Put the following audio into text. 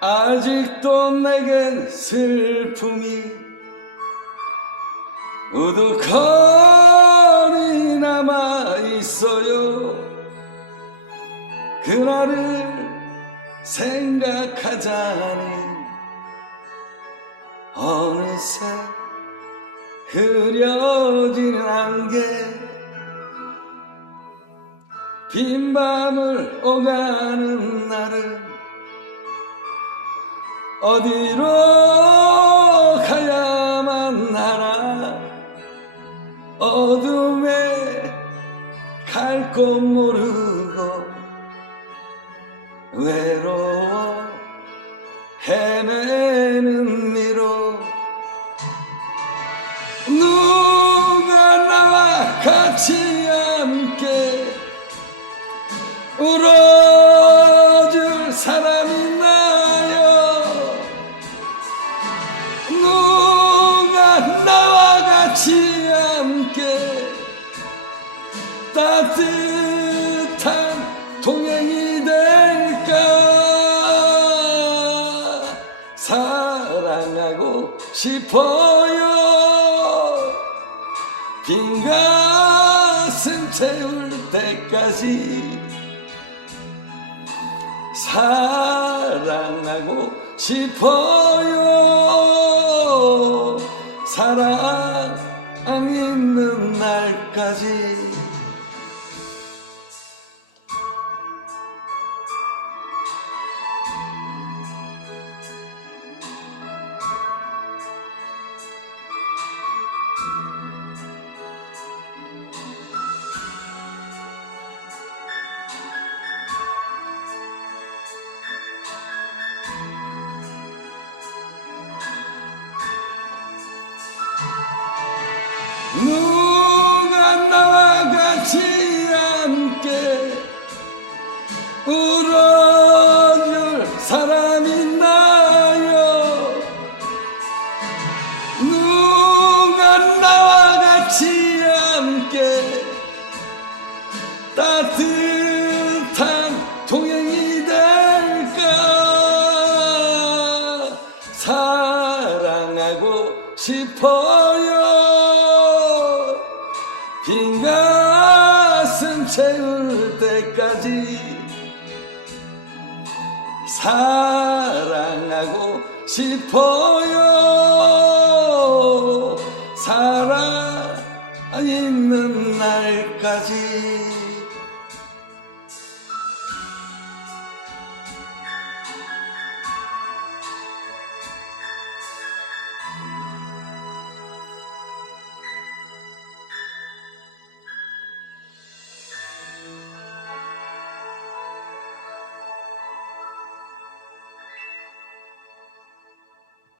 아직도 내겐 슬픔이 우두커니 남아 있어요. 그날을 생각하자니 어느새 흐려지는 안개 빈 밤을 오가는 날은 어디로 가야만 하나? 어둠에 갈 곳 모르고 외로워 헤매는 미로 누가 나와 같이 함께 울어 같이 함께 따뜻한 동행이 될까? 사랑하고 싶어요. 빈 가슴 채울 때까지 사랑하고 싶어요 날까지 누 싶어요 빈 가슴 채울 때까지 사랑하고 싶어요